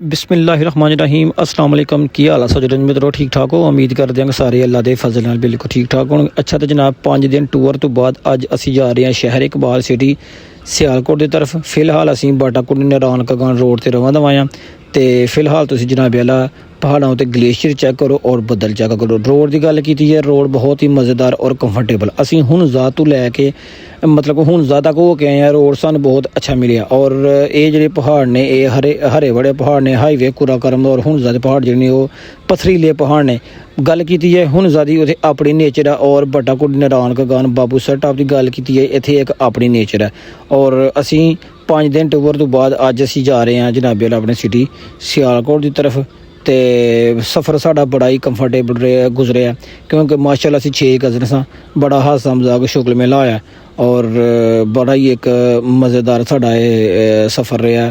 बिस्मिल्लाहिर्रहमानिर्रहीम अस्सलाम वालेकुम। की हाल है सजन मित्रों, ठीक ठाक हो? उम्मीद करते हैं ਸਾਰੇ ਅੱਲਾ ਦੇ ਫਜ਼ਲ ਨਾਲ ਬਿਲਕੁਲ ਠੀਕ ਠਾਕ ਹੋਣ। ਅੱਛਾ ਤੇ ਜਨਾਬ 5 ਦਿਨ ਟੂਰ ਤੋਂ ਬਾਅਦ ਅੱਜ ਅਸੀਂ ਜਾ ਰਹੇ ਹਾਂ ਸ਼ਹਿਰ ਇਕਬਾਲ ਸਿਟੀ ਸਿਆਲਕੋਟ ਦੀ ਤਰਫ। ਫਿਲਹਾਲ ਅਸੀਂ ਬਾਟਾਕੋਟ ਨਰਾਨ ਕਗਾਨ ਰੋਡ ਤੇ ਰਵਾਨਾ ਦਵਾਇਆ ਤੇ ਫਿਲਹਾਲ ਤੁਸੀਂ ਜਨਾਬ ਅੱਲਾ पहाड़ों ते ग्लेशियर चेक करो और बदल चेक करो। रोड की गल की है, रोड बहुत ही मज़ेदार और कंफर्टेबल। असी हुण ज़ात तो लैके मतलब हुण ज़ात तक हो के आए हैं। रोड सानू बहुत अच्छा मिले और ये जो पहाड़ ने ये हरे बड़े पहाड़ ने, हाईवे कुरा करम और हुण ज़ात पहाड़ जो ने पथरीले पहाड़ ने। गल की है हुण ज़ादी उत्थे अपनी नेचर है और बाटाकोट नरान कगान बाबूसर टॉप की गल की है, इत्थे एक अपनी नेचर है। और असी 5 दिन टूर तो बाद अज असी जा रहे हैं जनाबे अपने सिटी सियालकोट की तरफ। तो सफ़र साड़ा बड़ा ही कंफर्टेबल गुजरिया क्योंकि माशाअल्लाह असी 6 कज़न सा, बड़ा हादसा मजाक शुक्ल मेला होया और बड़ा ही एक मज़ेदार साड़ा सफ़र रहा।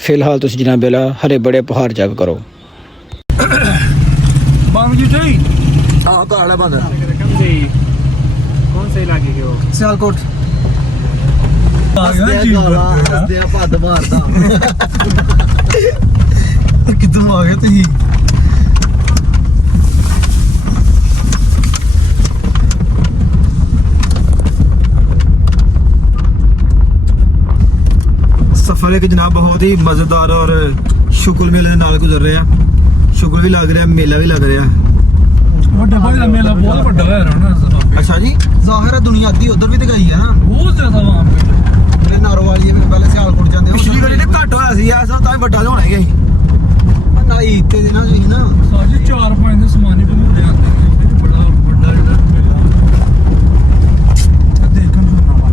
फिलहाल तुसीं जनाब बेला हरे बड़े पहाड़ चेक करो। सियालकोट किधर आ गए तुम? सफर एक जनाब बहुत ही मजेदार और शुक्र मेले नाल गुजर रहा। शुक्र भी लग रहा, मेला भी लग रहा। मेला बहुत बड़ा है ना। अच्छा जी, जाहिर है दुनिया आधी उधर भी तो गई है ना, बहुत ज्यादा वहां पे। मेरे नारोवाली में पहले सियालकोट जाते पिछली बारी ने घट होया सी, ऐसा तां बड़ा होना है नाई इत्ते दिन जी ना साजी 4-5 दिन समानी बनाते आते हैं। बड़ा बड़ा मेला देखन सुनना वा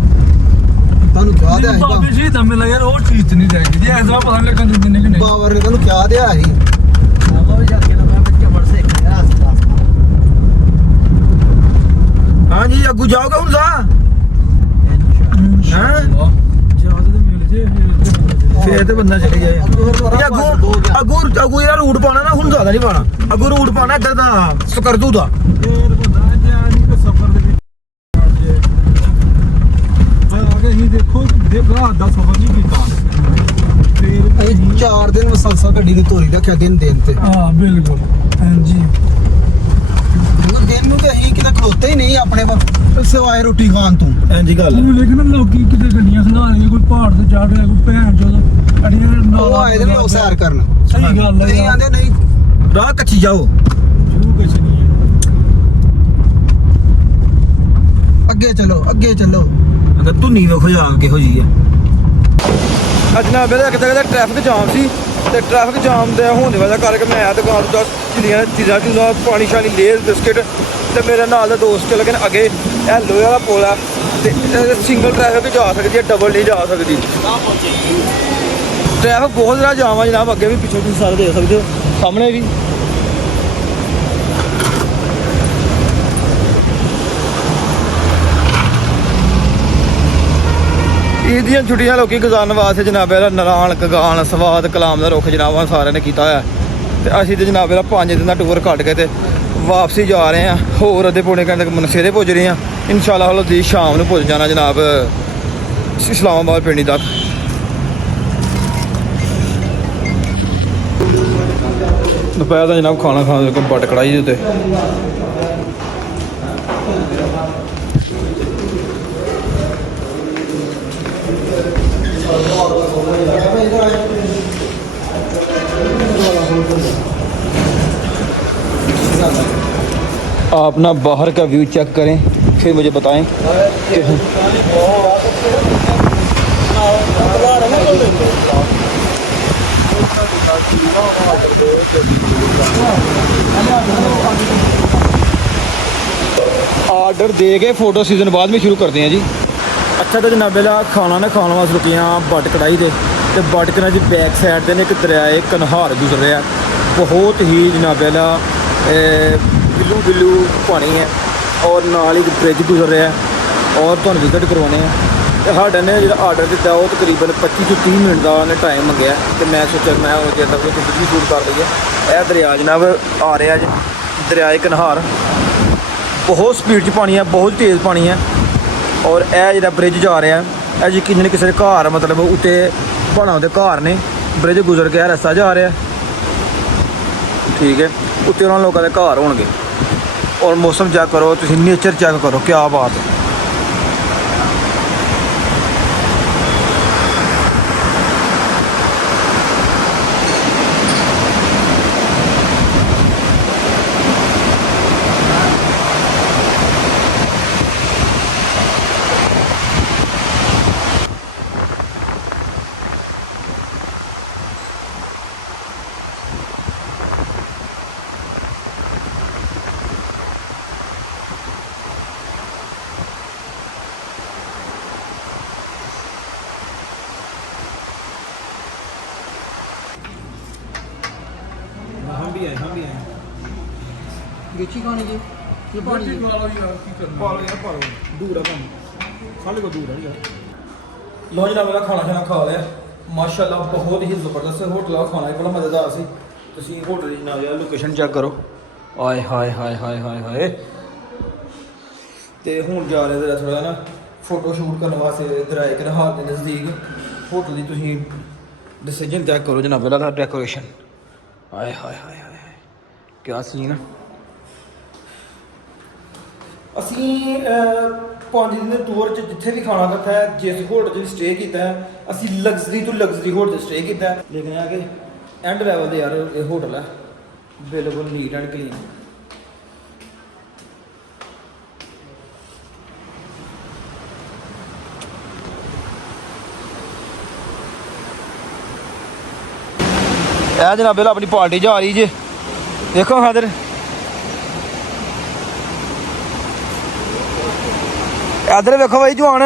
तानू क्या दे आई बाबे जी दम मेला यार वो चीज नहीं जाएगी जी, ऐसा पता नहीं लगन दिन कि नहीं बाबर ने तानू क्या दे आई बाबा भी जाके ना मैं बच्चा बड़ से खड़ा आस-पास। हां जी अगू जाओगे हुन सा हां ज्यादा तो मिल जे फिर तो बंदा चले जाए। अगू यार रूट पाना ना हुन ज्यादा नहीं पाना, अगू रूट पाना इधर दा सकरदू दा। फिर बंदा जानी के सफर दे विच आगे ही देखो रात दा सफर नहीं कीता। फिर 4 दिन मसलसल गड्डी दी तोरी रखिया दिन ते। हां बिल्कुल हां जी। दिन ਨੂੰ ਤੇ ਅਸੀਂ ਕਿਤੇ ਖਲੋਤੇ ਹੀ ਨਹੀਂ ਆਪਣੇ ਸਿਵਾਏ ਰੋਟੀ ਖਾਣ ਤੋਂ। ਇੰਜ ਗੱਲ ਉਹ ਲੇਕਿਨ ਲੋਕੀ ਕਿਤੇ ਗੱਡੀਆਂ ਖਲਾ ਰਹੇ, ਕੋਈ ਪਹਾੜ ਤੇ ਚੜ ਰਿਹਾ, ਕੋਈ ਭੈਣ ਚੋਦ ਅੜੀਆਂ ਉਹ ਆਏ ਦੇ ਲੋਕ ਸੈਰ ਕਰਨ। ਸਹੀ ਗੱਲ ਹੈ ਨਹੀਂ ਆਂਦੇ ਨਹੀਂ ਰਾਹ ਕੱਚੀ ਜਾਓ, ਜੂ ਕੁਛ ਨਹੀਂ ਹੈ। ਅੱਗੇ ਚਲੋ ਅੱਗੇ ਚਲੋ। ਅਗਰ ਧੁੰਨੀ ਵੇਖੋ ਜਾ ਕਿਹੋ ਜੀ ਹੈ। ਅੱਜ ਨਾ ਬੇਦਾ ਕਿਤੇ ਟ੍ਰੈਫਿਕ ਜਾਮ ਸੀ ਤੇ ਟ੍ਰੈਫਿਕ ਜਾਮ ਦੇ ਹੋਣ ਦੀ ਵਜ੍ਹਾ ਕਰਕੇ ਮੈਂ ਆ ਦੁਕਾਨ ਤੋਂ ਚੀਜ਼ਾਂ ਚੂਜ਼ਾਂ ਪਾਣੀ ਸ਼ਾਨੀ ਲੇਜ਼ ਬਿਸਕਿਟ ਤੇ ਮੇਰੇ ਨਾਲ ਦਾ ਦੋਸਤ ਚਲ ਗਏ ਅੱਗੇ। ਇਹ ਲੋਹੇ ਵਾਲਾ ਪੁਲ ਆ ਤੇ ਸਿੰਗਲ ਟ੍ਰੈਫਿਕ ਜਾ ਸਕਦੀ ਹੈ, ਡਬਲ ਨਹੀਂ ਜਾ ਸਕਦੀ। ਟ੍ਰੈਫਿਕ ਬਹੁਤ ਜ਼ਿਆਦਾ ਜਾਮ ਆ ਜਨਾਬ, ਅੱਗੇ ਵੀ ਪਿੱਛੇ ਤੁਸੀਂ ਸਾਰੇ ਦੇਖ ਸਕਦੇ ਹੋ, ਸਾਹਮਣੇ ਵੀ। ईद दी छुट्टियां लोग गुजारन वास्ते जनाब नरान कगान सवाद कलाम का रुख जनाब सारे ने किया है। तो असी तो जनाब 5 दिन का टूर कट के तो वापसी जा रहे हैं। होर अद्धे पौने घंटे तक मनसेरे पुज रहे हैं। इंशाल्लाह हल्दी शाम को पुज जाना जनाब इस्लामाबाद पिंडी तक। दोपहर का जनाब खाना खाने को बट कढ़ाई के उत्ते आप ना बाहर का व्यू चेक करें फिर मुझे बताएं। ऑर्डर दे के फोटो सीजन बाद में शुरू करते हैं जी। अच्छा तो जनाब खाना ना खाने वास्ते रुकी हाँ बट कढ़ाई दे ते बट कढ़ाई की बैक साइड से एक दरिया कन्हार गुजर रहा है। बहुत ही जनाब बिल्लू बिल्लू पानी है और नाल ही ब्रिज गुजर रहा है और तुहानू विजिट करवाने हैं। साढ़े ने जो आर्डर दिता वो तकरीबन 25 ਤੋਂ 30 मिनट का उन्हें टाइम मंगया तो मैं सोचा मैं उस तक वीडियो शूट कर लीए। यह दरिया जनाब आ रहा है दरियाए कन्हार, बहुत स्पीड च पानी है, बहुत तेज़ पानी है। और यह जो ब्रिज जा रहा है यह यकीनन किसी घर मतलब उत्ते पहाड़ों के घर ने ਬ੍ਰਿਜ ਗੁਜ਼ਰ ਕੇ ਰਸਤਾ ਜਾ ਰਿਹਾ, ਠੀਕ ਹੈ। ਉੱਤੇ ਉਹਨਾਂ ਲੋਕਾਂ ਦੇ ਘਰ ਹੋਣਗੇ। ਔਰ ਮੌਸਮ ਚੈੱਕ ਕਰੋ ਤੁਸੀਂ, ਨੇਚਰ ਚੈੱਕ ਕਰੋ, ਕੀ ਬਾਤ ਹੈ। हम भी आए गिची कौन है जी ये पानी है। ਵਾਲਾ ਯਾਰ ਕੀ ਕਰਨਾ पालो यार पालो, दूर है काम, साले को दूर है यार। लो जनाब मेरा खाना खाना खा लिया माशाल्लाह, बहुत ही ज़बरदस्त होटल का खाना बड़ा मज़ेदार सी। तुसीं होटल दी जनाब यार लोकेशन चेक करो, आए हाय हाय हाय हाय हाय। ते हुण जा रहे जरा थोड़ा ना फोटो शूट करने वास्ते दरिया कनहार के नज़दीक होटल दी। तुसीं डिसीजन चेक करो जनाब यार, डेकोरेशन आए हाय हाय हाय क्या सीन है। ਅਸੀਂ 5 ਦਿਨ ਦੇ ਟੂਰ 'ਚ ਜਿੱਥੇ ਵੀ ਖਾਣਾ ਖਾਧਾ ਹੈ, ਜਿਸ ਹੋਟਲ 'ਚ ਵੀ ਸਟੇ ਕੀਤਾ ਹੈ, ਅਸੀਂ ਲਗਜ਼ਰੀ ਤੋਂ ਲਗਜ਼ਰੀ ਹੋਟਲ 'ਚ ਸਟੇ ਕੀਤਾ ਹੈ। ਲੇਕਿਨ ਇਹ ਕਿ ਐਂਡ ਲੈਵਲ ਦੇ ਯਾਰ ਇਹ ਹੋਟਲ ਹੈ, ਬਿਲਕੁਲ ਨੀਟ ਐਂਡ ਕਲੀਨ। ਇਹ ਜਨਾਬ ਆਪਣੀ ਪਾਰਟੀ ਜਾ ਰਹੀ ਜੇ, ਦੇਖੋ ਹਾਦਰ इधर देखो भाई जवान।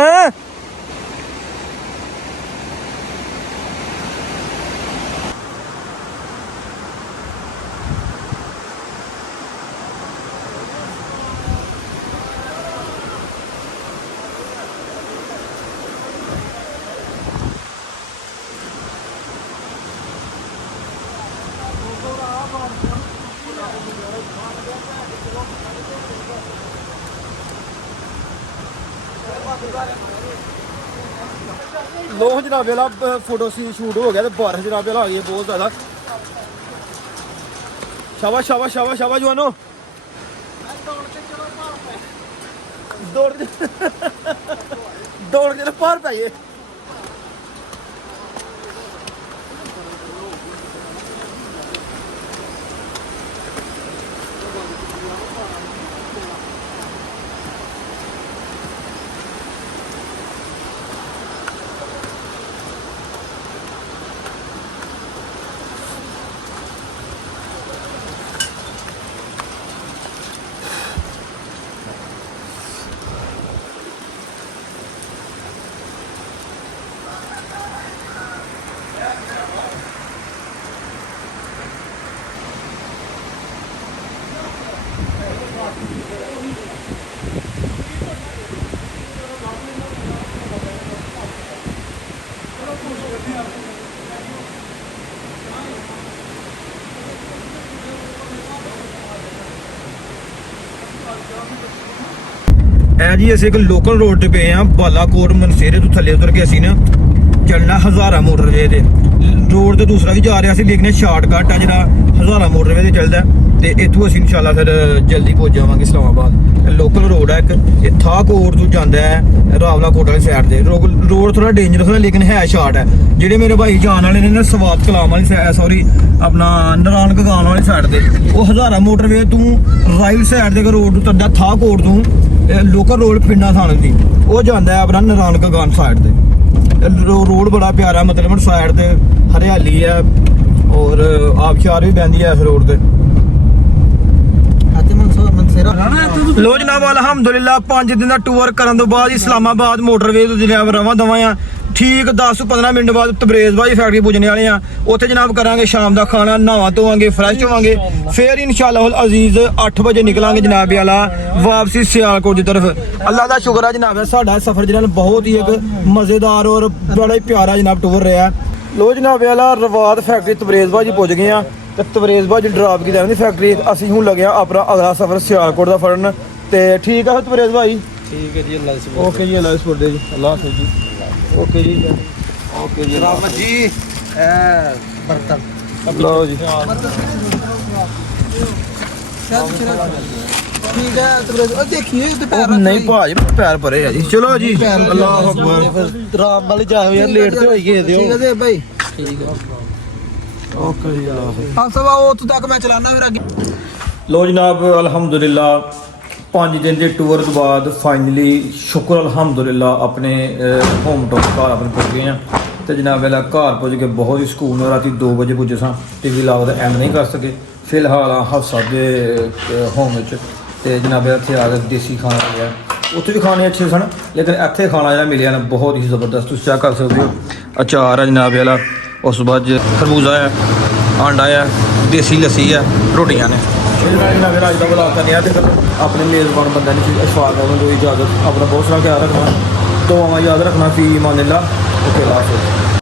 लो जनाब वाला फोटो सीन शूट हो गया, तो बारिश जनाब वाला आ गई है बहुत ज़्यादा। शाबाश शाबाश शाबाश शाबाश जवानो, दौड़ दौड़ के पार पाइए। है जी ਅਸੀਂ ਇੱਕ ਲੋਕਲ ਰੋਡ ਤੇ ਪਏ ਆ, ਬਾਲਾਕੋਟ ਮਨਸੇਰੇ ਤੋਂ ਥੱਲੇ ਉਤਰ ਕੇ ਅਸੀਂ ਨਾ ਚੱਲਣਾ ਹਜ਼ਾਰਾ ਮੋਟਰਵੇ ਦੇ ਰੋਡ ਤੇ ਦੂਸਰਾ ਵੀ ਜਾ ਰਿਹਾ ਸੀ, ਲੇਕਿਨ ਸ਼ਾਰਟਕਟ ਆ ਜਿਹੜਾ ਹਜ਼ਾਰਾ ਮੋਟਰਵੇ ਤੇ ਚੱਲਦਾ, ਤੇ ਇੱਥੋਂ ਅਸੀਂ ਇਨਸ਼ਾਅੱਲਾ ਫਿਰ ਜਲਦੀ ਪਹੁੰਚ ਜਾਵਾਂਗੇ ਇਸਲਾਮਾਬਾਦ। ਲੋਕਲ ਰੋਡ ਹੈ ਇੱਕ, ਇਹ ਥਾਕੋਟ ਤੋਂ ਜਾਂਦਾ ਹੈ ਰਾਵਲਾਕੋਟ ਵਾਲੀ ਸਾਈਡ ਤੇ। ਰੋਡ ਥੋੜਾ ਡੇਂਜਰਸ ਹੈ ਲੇਕਿਨ ਹੈ ਸ਼ਾਰਟ ਹੈ। ਜਿਹੜੇ ਮੇਰੇ ਭਾਈ ਜਾਣ ਵਾਲੇ ਨੇ ਨਾ ਸਵਾਤ ਕਲਾਮ ਵਾਲੀ ਸੌਰੀ ਆਪਣਾ ਨਰਾਨਕ ਗਾਨ ਵਾਲੀ ਸਾਈਡ ਤੇ, ਉਹ ਹਜ਼ਾਰਾ ਮੋਟਰਵੇ ਤੋਂ ਰਾਈਟ ਸਾਈਡ ਦੇ ਰੋਡ ਤੋਂ ਤੁਰਦਾ ਥਾਕੋਟ ਤੋਂ ਲੋਕਲ ਰੋਡ ਪਿੰਡਾਂ ਥਾਣੇ ਦੀ, ਉਹ ਜਾਂਦਾ ਹੈ ਆਪਣਾ ਨਰਾਨਕ ਗਾਨ ਸਾਈਡ ਤੇ। रोड बड़ा प्यारा, मतलब साइड ते हरियाली है और आबशार भी बहती है इस रोड ते। लो जनाब अलहमदुलिल्लाह 5 दिन का टूर करने तो बाद इस्लामाबाद मोटरवे तो जनाब रवां दवां आ। ठीक 10-15 मिनट बाद तबरेज़ भाई फैक्ट्री पुजने वाले हैं। उत्थे जनाब करांगे शाम का खाना, नहावा धोवांगे, फ्रैश होवांगे, फिर इंशाअल्लाह अजीज 8 बजे निकलांगे जनाब आला वापसी सियालकोट की तरफ। अल्लाह का शुक्र है जनाब साडा सफ़र जनाब बहुत ही एक मज़ेदार और बड़ा ही प्यारा जनाब टूर रहा है। लो जनाब आला रवाद फैक्ट्री तबरेज़ भाजी पुज गए हैं, तो तबरेज़ भाजी ड्रॉप की देनी फैक्ट्री। असीं हुण लगे अपना अगला सफ़र सियालकोट का फड़न। तो ठीक है तबरेज़ भाई, ठीक है जी, अल्लाह से ओके जी, अल्लाह सुपर दे जी, अल्लाह हाफ़िज़ जी, ओके जी, ओके जी रावत जी ਬਰਤਨ ਲਓ ਜੀ ਠੀਕ ਹੈ ਤੇ ਦੇਖੀਏ ਤੇ ਉਹ ਨਹੀਂ ਭਾਜੀ ਪੈਰ ਭਰੇ ਆ ਜੀ ਚਲੋ ਜੀ ਅੱਲਾਹੁ ਅਕਬਰ ਰਾਮ ਵਾਲੀ ਜਾਵੇ ਯਾਰ ਲੇਟ ਤੇ ਹੋਈ ਗਏ ਦਿਓ ਠੀਕ ਹੈ ਤੇ ਭਾਈ ਠੀਕ ਹੈ ਓਕੇ ਜੀ ਹਾਂ ਸਵਾ ਉੱਥੋਂ ਤੱਕ ਮੈਂ ਚਲਾਣਾ ਫਿਰ ਅੱਗੇ ਲੋ ਜਨਾਬ ਅਲਹਮਦੁਲਿਲਾ 5 ਦਿਨ ਦੇ ਟੂਰ ਤੋਂ ਬਾਅਦ ਫਾਈਨਲੀ ਸ਼ੁਕਰ ਅਲਹਮਦੁਲਿਲਾ ਆਪਣੇ ਹੋਮ ਟਾਊਨ ਘਰ ਆਪਣੇ ਪਹੁੰਚ ਗਏ ਆ ਤੇ ਜਨਾਬ ਵਾਲਾ ਘਰ ਪਹੁੰਚ ਕੇ ਬਹੁਤ ਹੀ ਸਕੂਨ ਨਾਲ ਰਾਤੀ 2 ਵਜੇ ਪੁੱਜੇ ਸਾਂ ਟੀਵੀ ਲਾਗ ਦਾ ਐਂਡ ਨਹੀਂ ਕਰ ਸਕੇ ਫਿਲਹਾਲ ਆ ਹਫਸਾ ਦੇ ਹੋਮ ਵਿੱਚ ਤੇ ਜਨਾਬ ਇੱਥੇ ਆ ਕੇ ਦੇਸੀ ਖਾਣਾ ਲਿਆ ਉੱਥੇ ਵੀ ਖਾਣੇ ਅੱਛੇ ਸਨ ਲੇਕਿਨ ਇੱਥੇ ਖਾਣਾ ਜਿਹੜਾ ਮਿਲਿਆ ਨਾ ਬਹੁਤ ਹੀ ਜ਼ਬਰਦਸਤ ਤੁਸੀਂ ਚੈੱਕ ਕਰ ਸਕਦੇ ਹੋ ਅਚਾਰ ਹੈ ਜਨਾਬ ਵਾਲਾ ਉਸ ਤੋਂ ਬਾਅਦ ਖਰਬੂਜ਼ਾ ਹੈ ਆਂਡਾ ਹੈ ਦੇਸੀ ਲੱਸੀ ਹੈ ਰੋਟੀਆਂ ਨੇ ਇਹਨਾਂ ਨੇ ਅੱਜ ਦਾ ਬੁਲਾ ਕਰਨਿਆ ਤੇ ਆਪਣੇ ਮੇਜ਼ਬਾਨ ਬੰਦਿਆਂ ਨੇ ਅਸ਼ਫਾਕ ਉਹਨਾਂ ਨੂੰ ਇਜਾਜ਼ਤ ਆਪਣਾ ਬਹੁਤ ਸਾਰਾ ਖਿਆਲ ਰੱਖਣਾ ਦੁਆਵਾਂ ਯਾਦ ਰੱਖਣਾ ਫੀ ਮਾਨਿਲਾ ਓਕੇ ਲਾਸਟ